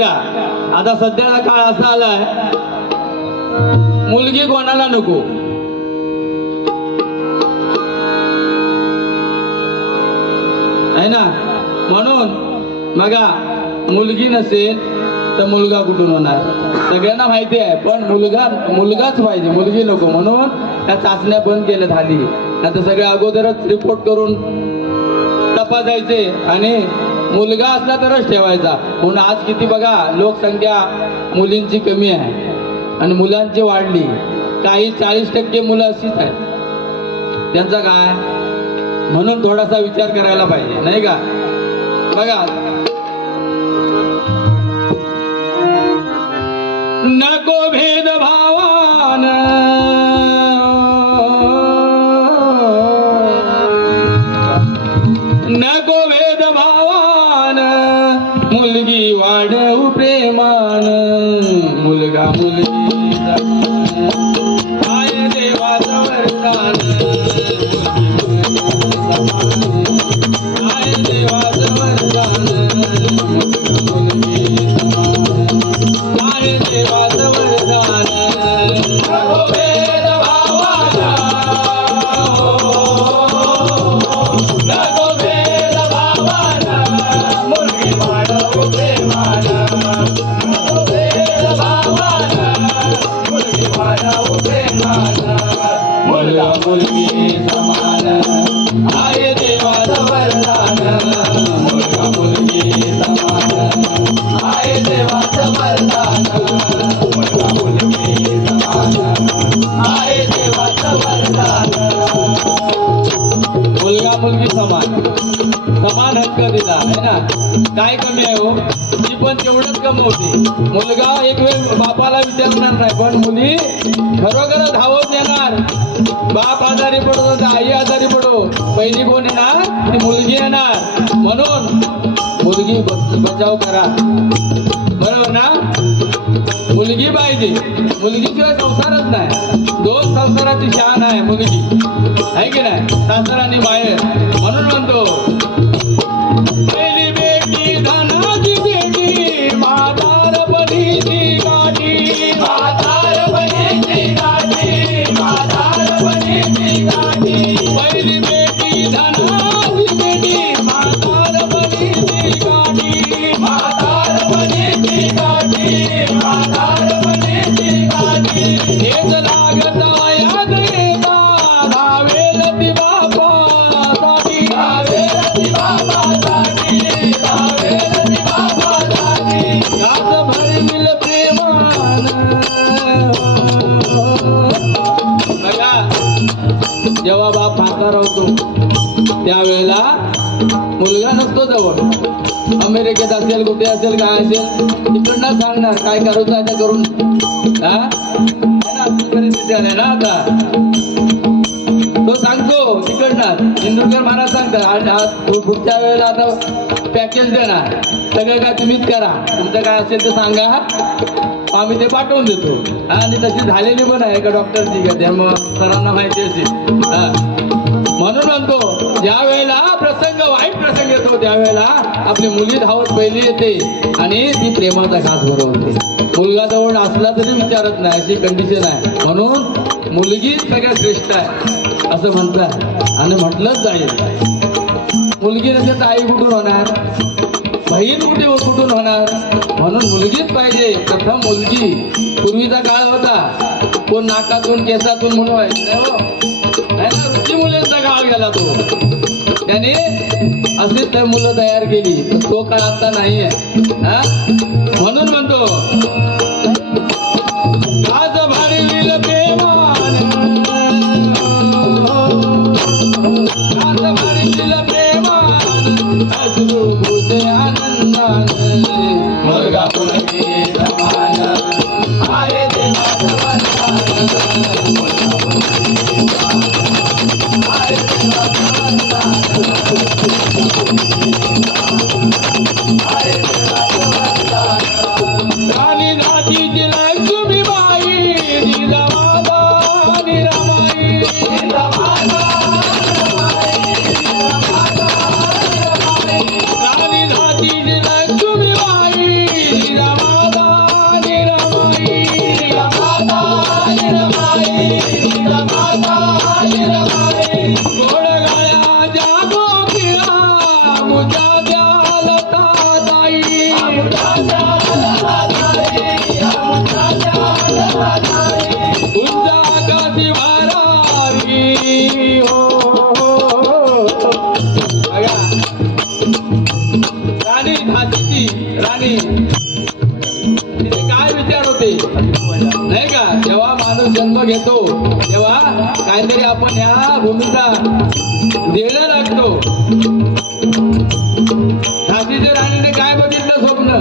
होत्या आता सध्याचा काळ असा आलाय मुलगी कोणाला नको? आहे ना? म्हणून बघा मुलगी नसेल तर मुलगा कुठून होणार? सगळ्यांना माहिती आहे पण मुलगा मुलगाच पाहिजे मुलगी नको. म्हणून त्या चाचण्या बंद केल्या झाली आता सगळे अगोदरच रिपोर्ट करून तपासायचे आणि मुलगा असला तरच ठेवायचा. म्हणून आज किती बघा लोकसंख्या मुलींची कमी आहे. आणि मुलांची वाढली. काही चाळीस टक्के मुलं अशीच आहेत. त्यांचा काय? म्हणून थोडासा विचार करायला पाहिजे नाही का? बघा. नको मुलगा मुलगी तेवढंच मुलगा एक वेळ बापाला विचारणार नाही पण मुली खरोखर धावत येणार. बाप आजारी पडतो तर आई आजारी पडो. पहिली कोण येणार? ती मुलगी येणार. म्हणून मुलगी बचाव करा. बरोबर ना? मुलगी पाहिजे. मुलगीशिवाय संसारच नाही. दोन संसाराची शान आहे मुलगी. आहे की नाही? सासर आणि बाहेर. म्हणून म्हणतो जेव्हा बाप म्हातारा होतो त्यावेळेला मुलगा नसतो जवळ. अमेरिकेत असेल कुठे असेल काय असेल तिकडनं सांगणार काय करायचं आहे ते करून. हा? ना? परिस्थिती आली ना आता. तो सांगतो तिकडनं. इंदुरकर महाराज सांगतात आज आज पुढच्या वेळेला आता पॅकेज देणार. सगळं काय तुम्हीच करा. तुमचं काय असेल ते सांगा. आम्ही ते पाठवून देतो. आणि तशी झालेली पण आहे का डॉक्टरची का त्या सरांना माहिती असेल. म्हणून म्हणतो ज्या वेळेला प्रसंग वाईट प्रसंग येतो त्यावेळेला आपली मुली धावत पहिली येते आणि ती प्रेमाचा घास भरवते. मुलगा जवळ असला तरी विचारत नाही अशी कंडिशन आहे. म्हणून मुलगीच सगळ्यात श्रेष्ठ आहे. असं म्हणतात. आणि म्हटलंच जाईल. मुलगी नसेल तर आई कुठून होणार? बहीण कुठे कुठून होणार? म्हणून मुलगीच पाहिजे. प्रथम मुलगी. पूर्वीचा काळ होता. कोण नाकातून केसातून म्हणून व्हायचं नाही हो. मुलींचा काळ गेला तो. त्याने अशीच तर मुलं तयार केली. तो काळ आता नाहीये. हा? म्हणून म्हणतो मुलगी जन्म घेतो. तेव्हा काहीतरी आपण ह्या भूमीचा देणं लागतो झाशीच्या राणीने काय बघितलं स्वप्न?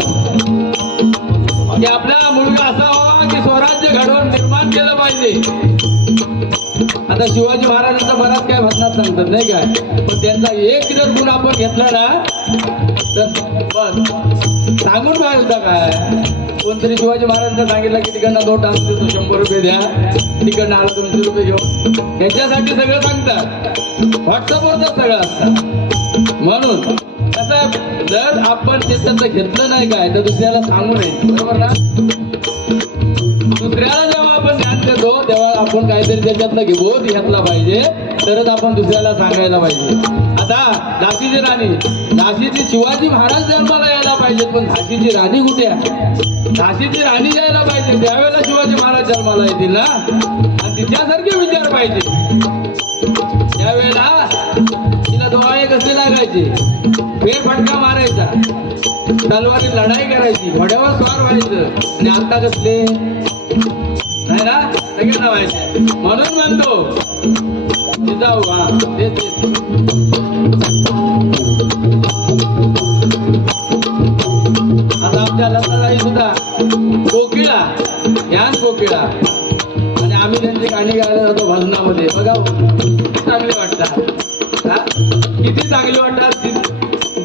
की आपला मुलगा असा व्हावा की स्वराज्य घडवून निर्माण केलं पाहिजे. आता शिवाजी महाराजांचा बराच काय भाषणात सांगतात नाही काय पण त्यांचा एक जर गुण आपण घेतला ना तर बस. सांगून काय होता काय? कोणतरी शिवाजी महाराजांना सांगितलं की तिकडनं दोन असते देतो शंभर रुपये द्या. तिकडनं आला दोनशे रुपये घेऊन. याच्यासाठी सगळं सांगतात. व्हॉट्सअपवर तर सगळं असतं. म्हणून कसं जर आपण ते त्याचं घेतलं नाही काय तर दुसऱ्याला सांगू नये. बरोबर ना? दुसऱ्याला जेव्हा आपण ज्ञान देतो तेव्हा आपण काहीतरी त्याच्यातलं घेऊ घेतला पाहिजे. तरच आपण दुसऱ्याला सांगायला पाहिजे. आता झाशीची राणी. झाशीची शिवाजी महाराज जन्माला यायला पाहिजे पण झाशीची राणी कुठे आहे? झाशीची राणी यायला पाहिजे. त्यावेळेला शिवाजी महाराज जन्माला येतील ना? आणि तिच्यासारखे विचार पाहिजे. त्यावेळेला तिला डोळे कसे लागायचे? फेरफटका मारायचा. तलवारी लढाई करायची. घोड्यावर स्वार व्हायचं. आणि आता कसले? नाही ना? सगळ्यांना व्हायचे म्हणून म्हणतो तिचा हा तेच.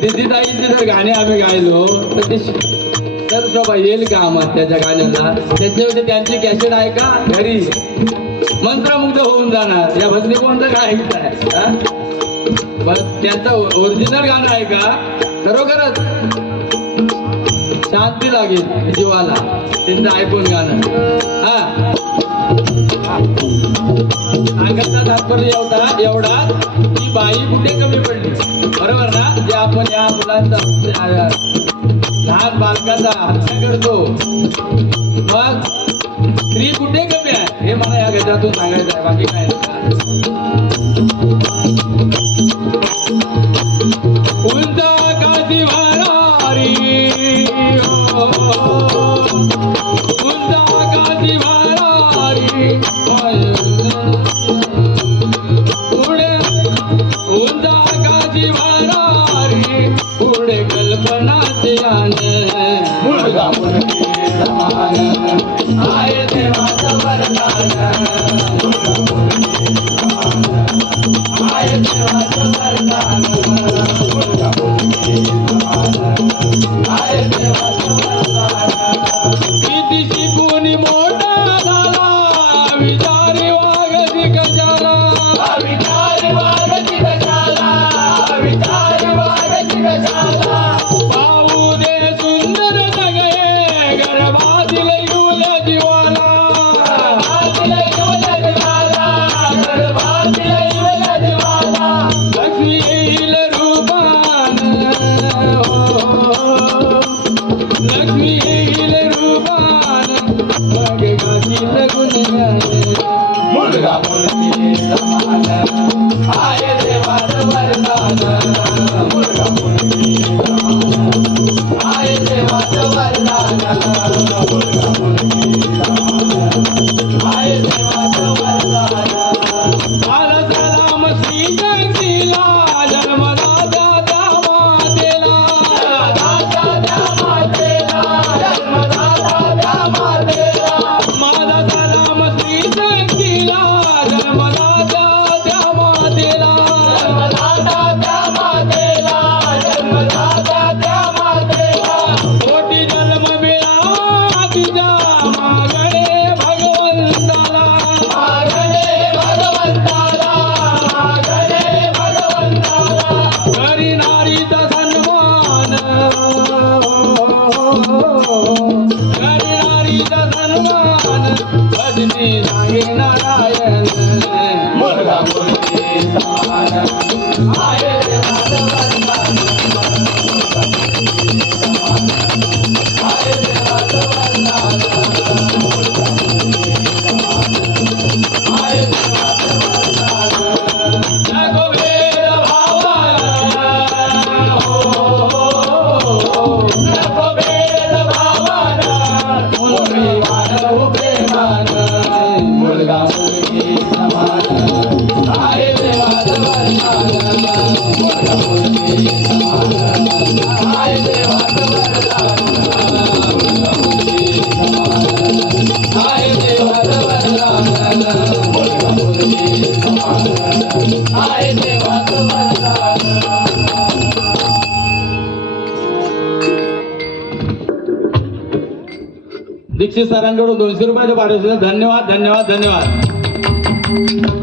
सिद्धिताईचे जर गाणे आम्ही गायलो. तर ते सर शोभा येईल का आम्हाला त्याच्या गाण्याला? त्याच्यामध्ये त्यांची कॅसेट आहे का? घरी. मंत्रमुग्ध होऊन जाणार. या भजनी कोणतं काय ऐकताय हा? त्यांचं ओरिजिनल गाणं आहे का? खरोखरच. शांती लागेल जीवाला. त्यांचं ऐकून गाणं. हा? अंगाचा तात्पर्य एवढा एवढा की बाई कुठे कमी पडली. बरोबर ना? जे आपण या मुलांचा लहान बालकाचा हत्या करतो मग स्त्री कुठे कमी आहे? हे मला या गजातून सांगायचं आहे. बाकी काय भारत राम श्री जगदीला नारायण. मुरगा मुरली सरांकडून दोनशे रुपयाच्या पाठवशील. धन्यवाद धन्यवाद धन्यवाद.